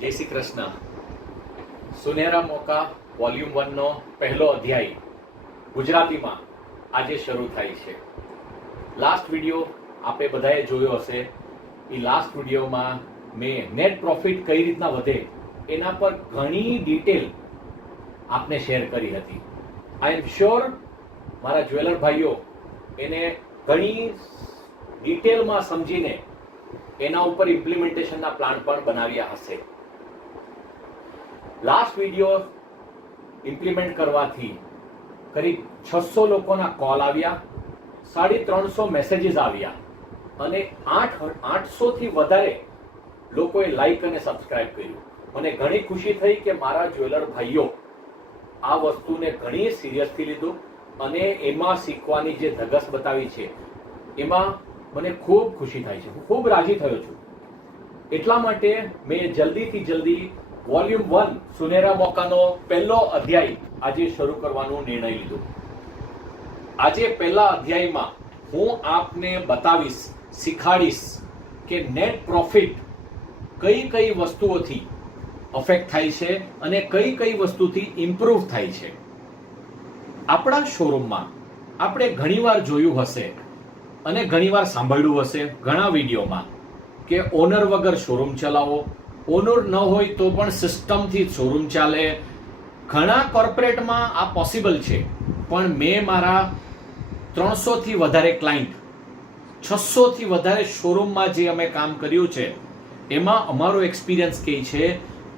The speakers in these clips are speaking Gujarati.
જય શ્રી કૃષ્ણ. સુનેરા મોકા વોલ્યુમ 1 નો પહેલો અધ્યાય ગુજરાતીમાં આજે શરૂ થાય છે. લાસ્ટ વિડીયો આપે બધાએ જોયો હશે. એ લાસ્ટ વિડીયોમાં મેં નેટ પ્રોફિટ કઈ રીતના વધે એના પર ઘણી ડિટેલ આપને શેર કરી હતી. આઈ એમ શ્યોર મારા જ્વેલર ભાઈઓ એને ઘણી ડિટેલમાં સમજીને એના ઉપર ઇમ્પ્લિમેન્ટેશનના પ્લાન પણ બનાવ્યા હશે. લાસ્ટ વિડીયો ઇમ્પ્લિમેન્ટ કરવાથી કરીબ 600 લોકોના કોલ આવ્યા, 350 મેસેજીસ આવ્યા અને 800 થી વધારે લોકોએ લાઈક અને સબસ્ક્રાઇબ કર્યું. મને ઘણી ખુશી થઈ કે મારા જ્વેલર ભાઈઓ આ વસ્તુને ઘણી સિરિયસલી લીધું અને એમાં શીખવાની જે ધગસ બતાવી છે એમાં મને ખૂબ ખુશી થાય છે. હું ખૂબ રાજી થયો છું. એટલા માટે મેં જલ્દીથી જલ્દી વોલ્યુમ 1 સુનેરા મોકાનો પહેલો અધ્યાય આજે શરૂ કરવાનો નિર્ણય લીધો. આજે પહેલા અધ્યાયમાં હું આપને બતાવીશ, શીખાડીશ કે નેટ પ્રોફિટ કઈ કઈ વસ્તુઓથી અફેક્ટ થાય છે અને કઈ કઈ વસ્તુથી ઇમ્પ્રૂવ થાય છે. આપણા શોરૂમમાં આપણે ઘણીવાર જોયું હશે અને ઘણીવાર સાંભળ્યું હશે ઘણા વિડીયોમાં કે ઓનર વગર શોરૂમ ચલાવો, ઓનર ન હોય તો પણ સિસ્ટમથી શોરૂમ ચાલે. ઘણા કોર્પોરેટમાં આ પોસિબલ છે, પણ મેં મારા 300 થી વધારે ક્લાયન્ટ, 600 થી વધારે શોરૂમમાં જે અમે કામ કર્યું છે એમાં અમારો એક્સપિરિયન્સ કહે છે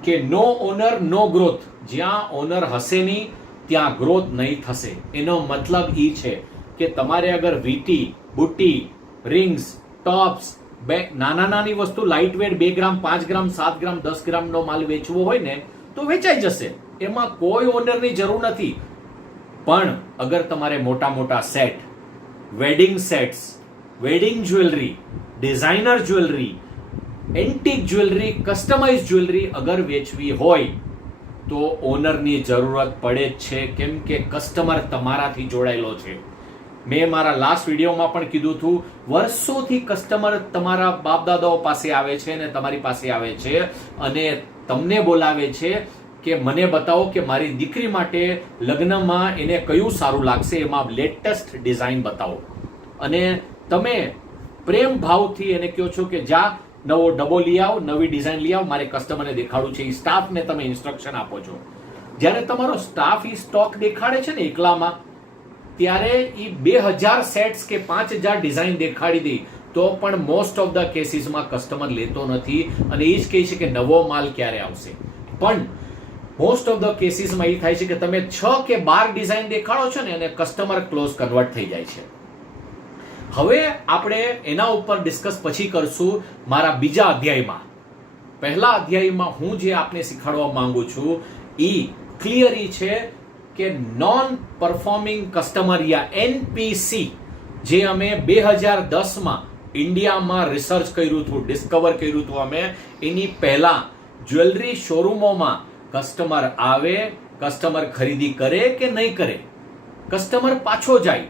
કે નો ઓનર નો ગ્રોથ. જ્યાં ઓનર હશે નહીં ત્યાં ગ્રોથ નહીં થશે. એનો મતલબ એ છે કે તમારે અગર વીટી, બુટ્ટી, રિંગ્સ, ટોપ્સ, નાની વસ્તુ લાઇટ વેટ 2 ગ્રામ, 5 ગ્રામ, 7 ગ્રામ, 10 ગ્રામનો માલ વેચવો હોય ને તો વેચાઈ જશે. એમાં કોઈ ઓનરની જરૂર નથી. પણ અગર તમારે મોટા મોટા set, wedding sets, wedding jewellery, designer jewellery, antique jewellery, customise jewellery અગર વેચવી હોય તો ઓનરની જરૂરત પડે જ છે. કેમ કે કસ્ટમર તમારાથી જોડાયેલો છે. મેં મારા લાસ્ટ વિડીયોમાં પણ કીધું હતું, વર્ષોથી કસ્ટમર તમારા બાપ દાદાઓ પાસે આવે છે અને તમારી પાસે આવે છે અને તમને બોલાવે છે કે મને બતાવો કે મારી દીકરી માટે લગ્નમાં એને કયું સારું લાગશે, એમાં લેટેસ્ટ ડિઝાઇન બતાવો. અને તમે પ્રેમ ભાવથી એને કહો છો કે જા નવો ડબ્બો લઈ આવ, નવી ડિઝાઇન લઈ આવ, મારે કસ્ટમરને દેખાડવું છે. એ સ્ટાફને તમે ઇન્સ્ટ્રક્શન આપો છો. જ્યારે તમારો સ્ટાફ એ સ્ટોક દેખાડે છે ને એકલામાં, ત્યારે એ 2000 સેટ્સ કે 5000 ડિઝાઇન દેખાડી દે તો પણ મોસ્ટ ઓફ ધ કેસીસમાં કસ્ટમર લેતો નથી અને એ જ કહે છે કે નવો માલ ક્યારે આવશે. પણ મોસ્ટ ઓફ ધ કેસીસમાં એ થાય છે કે તમે 6 કે 12 ડિઝાઇન દેખાડો છો ને અને કસ્ટમર ક્લોઝ કન્વર્ટ થઈ જાય છે. હવે આપણે એના ઉપર ડિસ્કસ પછી કરશું મારા બીજા અધ્યાયમાં. પહેલા અધ્યાયમાં હું જે આપને શીખવાડવા માંગુ છું એ ક્લિયર છે કે નોન પરફોર્મિંગ કસ્ટમર યા એનપીસી, જે અમે 2010માં ઇન્ડિયામાં રિસર્ચ કર્યું હતું, ડિસ્કવર કર્યું હતું અમે, એની પહેલા જ્વેલરી શોરૂમોમાં કસ્ટમર આવે, કસ્ટમર ખરીદી કરે કે નહીં કરે, કસ્ટમર પાછો જાય,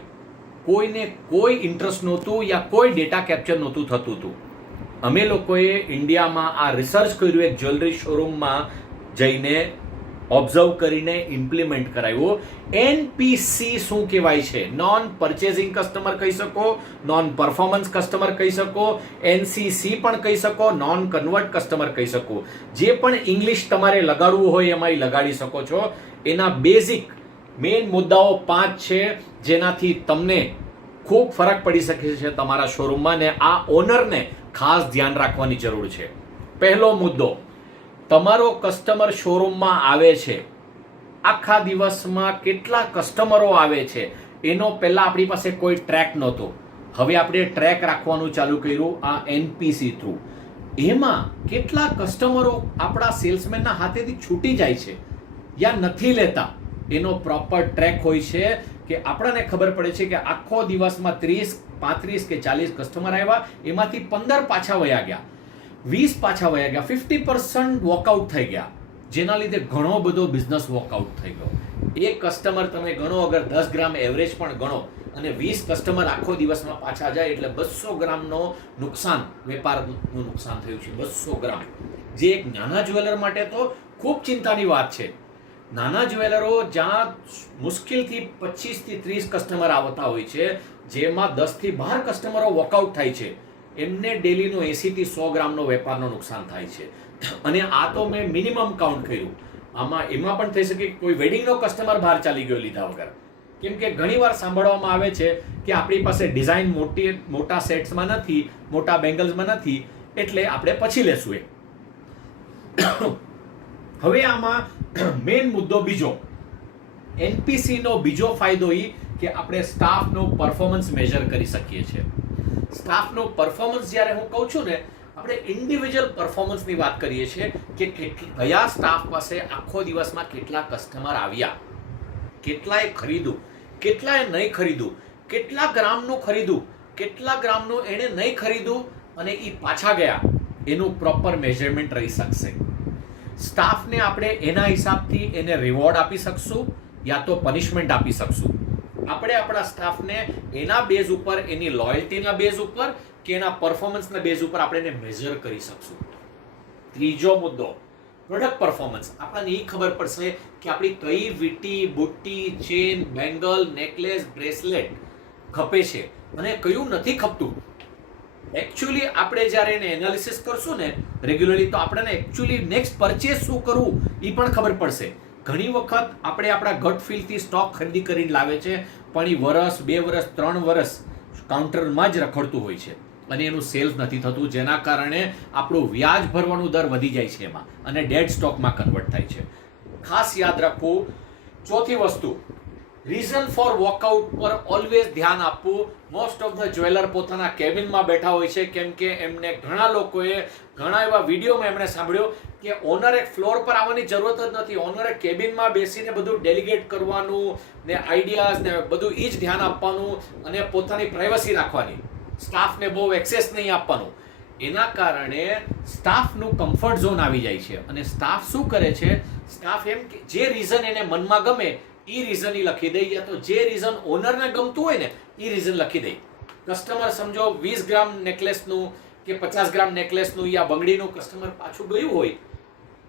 કોઈને કોઈ ઇન્ટરેસ્ટ નહોતું યા કોઈ ડેટા કેપ્ચર નહોતું થતું હતું. અમે લોકોએ ઇન્ડિયામાં આ રિસર્ચ કર્યું, એક જ્વેલરી શોરૂમમાં જઈને ઓબ્ઝર્વ કરીને ઇમ્પ્લિમેન્ટ કરાવ્યું. એનપીસી શું કહેવાય છે? નોન પરચેઝિંગ કસ્ટમર કહી શકો, નોન પરફોર્મન્સ કસ્ટમર કહી શકો, એનસીસી પણ કહી શકો, નોન કન્વર્ટ કસ્ટમર કહી શકો. જે પણ ઇંગ્લિશ તમારે લગાડવું હોય એમાં લગાડી શકો છો. એના બેઝિક મેઇન મુદ્દાઓ 5 છે જેનાથી તમને ખૂબ ફરક પડી શકે છે તમારા શોરૂમમાં, ને આ ઓનરને ખાસ ધ્યાન રાખવાની જરૂર છે. પહેલો મુદ્દો, તમારો કસ્ટમર શોરૂમમાં આવે છે, આખા દિવસમાં કેટલા કસ્ટમરો આવે છે એનો પહેલા આપણી પાસે કોઈ ટ્રેક નહોતો. હવે આપણે ટ્રેક રાખવાનું ચાલુ કર્યું આ એનપીસી થ્રુ. એમાં કેટલા કસ્ટમરો આપણા સેલ્સમેનના હાથેથી છૂટી જાય છે યા નથી લેતા, એનો પ્રોપર ટ્રેક હોય છે કે આપણને ખબર પડે છે કે આખો દિવસમાં 30, 35 કે 40 કસ્ટમર આવ્યા, એમાંથી 15 પાછા વયા ગયા, 20 પાછા વયા ગયા, 50% વોકઆઉટ થઈ ગયા, જેના લીધે ઘણો બધો બિઝનેસ વોકઆઉટ થઈ ગયો. એક કસ્ટમર તમે ગણો, અગર 10 ગ્રામ એવરેજ પણ ગણો અને 20 કસ્ટમર આખો દિવસમાં પાછા જાય એટલે 200 ગ્રામનો નુકસાન, વેપારનું નુકસાન થયું છે. 200 ગ્રામ જે એક નાના જ્વેલર માટે તો ખૂબ ચિંતાની વાત છે. નાના જ્વેલરો જ્યાં મુશ્કેલથી 25 થી 30 કસ્ટમર આવતા હોય છે, જેમાં 10 થી 12 કસ્ટમરો વોકઆઉટ થાય છે, એમને ડેલીનો 80 થી 100 ગ્રામનો વેપારનો નુકસાન થાય છે. અને આ તો મેં મિનિમમ કાઉન્ટ કર્યું. એમાં પણ થઈ શકે કોઈ વેડિંગનો કસ્ટમર બહાર ચાલી ગયો લીધા વગર. કેમ કે ઘણીવાર સાંભળવામાં આવે છે કે આપણી પાસે ડિઝાઇન મોટા સેટ્સમાં નથી, મોટા બેંગલ્સમાં નથી, એટલે આપણે પછી લેશું એ. હવે આમાં મેઇન મુદ્દો બીજો, એનપીસીનો બીજો ફાયદો એ કે આપણે સ્ટાફનો પરફોર્મન્સ મેજર કરી શકીએ છીએ. સ્ટાફનો પરફોર્મન્સ જ્યારે હું કહું છું ને, આપણે ઇન્ડિવિજ્યુઅલ પરફોર્મન્સની વાત કરીએ છીએ કે કયા સ્ટાફ પાસે આખો દિવસમાં કેટલા કસ્ટમર આવ્યા, કેટલાએ ખરીદ્યું, કેટલાએ નહીં ખરીદ્યું, કેટલા ગ્રામનું ખરીદ્યું, કેટલા ગ્રામનું એણે નહીં ખરીદ્યું અને એ પાછા ગયા, એનું પ્રોપર મેજરમેન્ટ રહી શકશે. સ્ટાફને આપણે એના હિસાબથી એને રિવોર્ડ આપી શકશું યા તો પનિશમેન્ટ આપી શકશું. આપણે આપણા સ્ટાફને એના બેઝ ઉપર, એની લોયલ્ટીના બેઝ ઉપર કે એના પરફોર્મન્સના બેઝ ઉપર આપણે એને મેજર કરી શકશું. ત્રીજો મુદ્દો, પ્રોડક્ટ પરફોર્મન્સ. આપણને એ ખબર પડશે કે આપણી કઈ વીટી, બુટ્ટી, ચેન, બેંગલ, નેકલેસ, બ્રેસલેટ ખપે છે અને કયું નથી ખપતું. એકચ્યુઅલી આપણે જ્યારે એને એનાલિસિસ કરશું ને રેગ્યુલરલી, તો આપણને એકચ્યુઅલી નેક્સ્ટ પરચેસ શું કરવું એ પણ ખબર પડશે. ઘણી વખત આપણે આપણા ગટ ફીલથી સ્ટોક ખરીદી કરીને લાવે છે, પણ એ વર્ષ, 2 વર્ષ, 3 વર્ષ કાઉન્ટરમાં જ રખડતું હોય છે અને એનું સેલ્સ નથી થતું, જેના કારણે આપણું વ્યાજ ભરવાનું દર વધી જાય છે એમાં અને ડેડ સ્ટોકમાં કન્વર્ટ થાય છે. ખાસ યાદ રાખવું. ચોથી વસ્તુ, રીઝન ફોર વોકઆઉટ પર ઓલવેઝ ધ્યાન આપવું. મોસ્ટ ઓફ ધ જ્વેલર પોતાના કેબિનમાં બેઠા હોય છે, કેમ કે એમને ઘણા લોકોએ ઘણા એવા વિડીયોમાં એમણે સાંભળ્યું કે ઓનરે ફ્લોર પર આવવાની જરૂરત જ નથી, ઓનરે કેબિનમાં બેસીને બધું ડેલિગેટ કરવાનું ને આઈડિયાઝ ને બધું એ જ ધ્યાન આપવાનું અને પોતાની પ્રાઇવસી રાખવાની, સ્ટાફને બહુ એક્સેસ નહીં આપવાનું. એના કારણે સ્ટાફનું કમ્ફર્ટ ઝોન આવી જાય છે અને સ્ટાફ શું કરે છે, સ્ટાફ એમ કે જે રીઝન એને મનમાં ગમે એ રીઝન એ લખી દે, યા તો જે રીઝન ઓનરને ગમતું હોય ને એ રીઝન લખી દે. કસ્ટમર સમજો 20 ગ્રામ નેકલેસનું કે 50 ગ્રામ નેકલેસનું યા બંગડીનું કસ્ટમર પાછું ગયું હોય,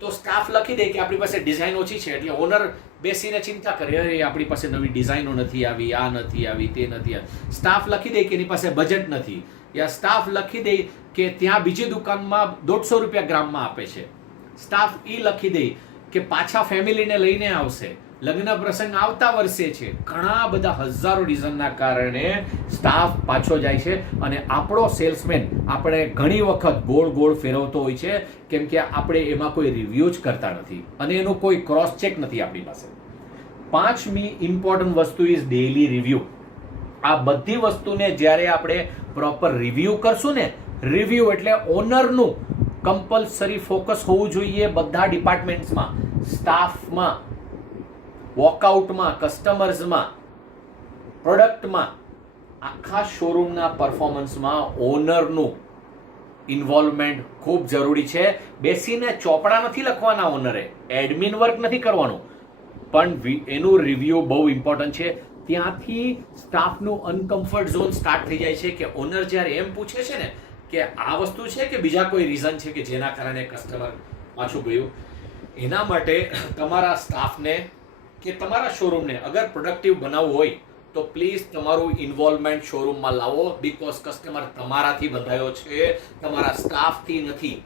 તો સ્ટાફ લખી દે કે આપણી પાસે ડિઝાઇન ઓછી છે, એટલે ઓનર બેસીને ચિંતા કરે, અરે આપણી પાસે નવી ડિઝાઇનો નથી આવી, આ નથી આવી, તે નથી આવી. સ્ટાફ લખી દે કે એની પાસે બજેટ નથી, યા સ્ટાફ લખી દે કે ત્યાં બીજી દુકાનમાં 150 રૂપિયા ગ્રામમાં આપે છે. સ્ટાફ એ લખી દે કે પાછા ફેમિલીને લઈને આવશે, લગ્ન પ્રસંગ આવતા વર્ષે છે. ઘણા બધા હજારો રીઝનના કારણે સ્ટાફ પાછો જાય છે અને આપણો સેલ્સમેન આપણે ઘણી વખત ગોળ ગોળ ફેરવતો હોય છે, કેમ કે આપણે એમાં કોઈ રિવ્યુ જ કરતા નથી અને એનું કોઈ ક્રોસ ચેક નથી આપણી પાસે. 5મી ઇમ્પોર્ટન્ટ વસ્તુ ઇઝ ડેઇલી રિવ્યુ. આ બધી વસ્તુને જ્યારે આપણે પ્રોપર રિવ્યુ કરશું ને, રિવ્યુ એટલે ઓનરનું કમ્પલસરી ફોકસ હોવું જોઈએ બધા ડિપાર્ટમેન્ટ્સમાં, સ્ટાફમાં, વોકઆઉટમાં, કસ્ટમર્સમાં, પ્રોડક્ટમાં, આખા શોરૂમના પરફોર્મન્સમાં ઓનરનું ઇન્વોલ્વમેન્ટ ખૂબ જરૂરી છે. બેસીને ચોપડા નથી લખવાના ઓનરે, એડમિન વર્ક નથી કરવાનું, પણ એનું રિવ્યુ બહુ ઇમ્પોર્ટન્ટ છે. ત્યાંથી સ્ટાફનું અનકમ્ફર્ટ ઝોન સ્ટાર્ટ થઈ જાય છે કે ઓનર જ્યારે એમ પૂછે છે ને કે આ વસ્તુ છે કે બીજા કોઈ રીઝન છે કે જેના કારણે કસ્ટમર પાછું ગયું. એના માટે તમારા સ્ટાફને કે તમારા શોરૂમને અગર પ્રોડક્ટિવ બનાવવું હોય તો પ્લીઝ તમારું ઇન્વોલ્વમેન્ટ શોરૂમમાં લાવો, બીકોઝ કસ્ટમર તમારાથી બંધાયો છે, તમારા સ્ટાફથી નથી.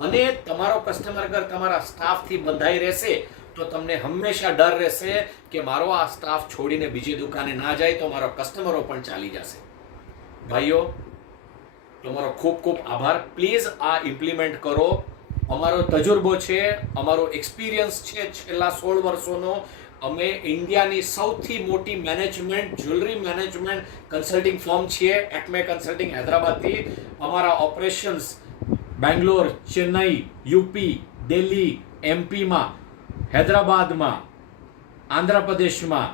અને તમારો કસ્ટમર અગર તમારા સ્ટાફથી બંધાઈ રહેશે તો તમને હંમેશા ડર રહેશે કે મારો આ સ્ટાફ છોડીને બીજી દુકાને ના જાય તો મારો કસ્ટમરો પણ ચાલી જશે. ભાઈઓ, તમારો ખૂબ ખૂબ આભાર. પ્લીઝ આ ઇમ્પ્લિમેન્ટ કરો. અમારો તજુર્બો છે, અમારો એક્સપિરિયન્સ છે છેલ્લા 16 વર્ષોનો. અમે ઇન્ડિયાની સૌથી મોટી management, jewellery management consulting firm છીએ, એક્મે કન્સલ્ટિંગ હૈદરાબાદથી. અમારા ઓપરેશન્સ બેંગ્લોર, ચેન્નઈ, યુપી, દિલ્હી, એમપીમાં, હૈદરાબાદમાં, આંધ્રપ્રદેશમાં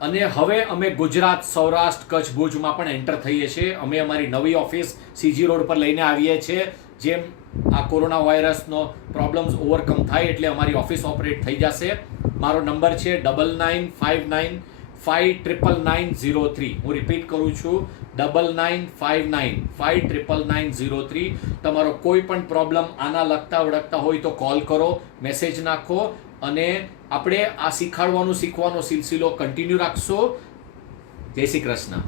અને હવે અમે ગુજરાત, સૌરાષ્ટ્ર, કચ્છ, ભુજમાં પણ એન્ટર થઈએ છીએ. અમે અમારી નવી ઓફિસ સીજી રોડ પર લઈને આવીએ છીએ. જેમ આ કોરોના વાયરસનો પ્રોબ્લેમ્સ ઓવરકમ થાય એટલે અમારી ઓફિસ ઓપરેટ થઈ જશે. મારો નંબર છે 9959 995903. હું રિપીટ કરું છું, 99595903. તમારો કોઈ પણ પ્રોબ્લેમ આના લગતા વળગતા હોય તો કોલ કરો, મેસેજ નાખો, અને આપણે આ શીખવાનો સિલસિલો કન્ટિન્યુ રાખશો. જય શ્રી કૃષ્ણ.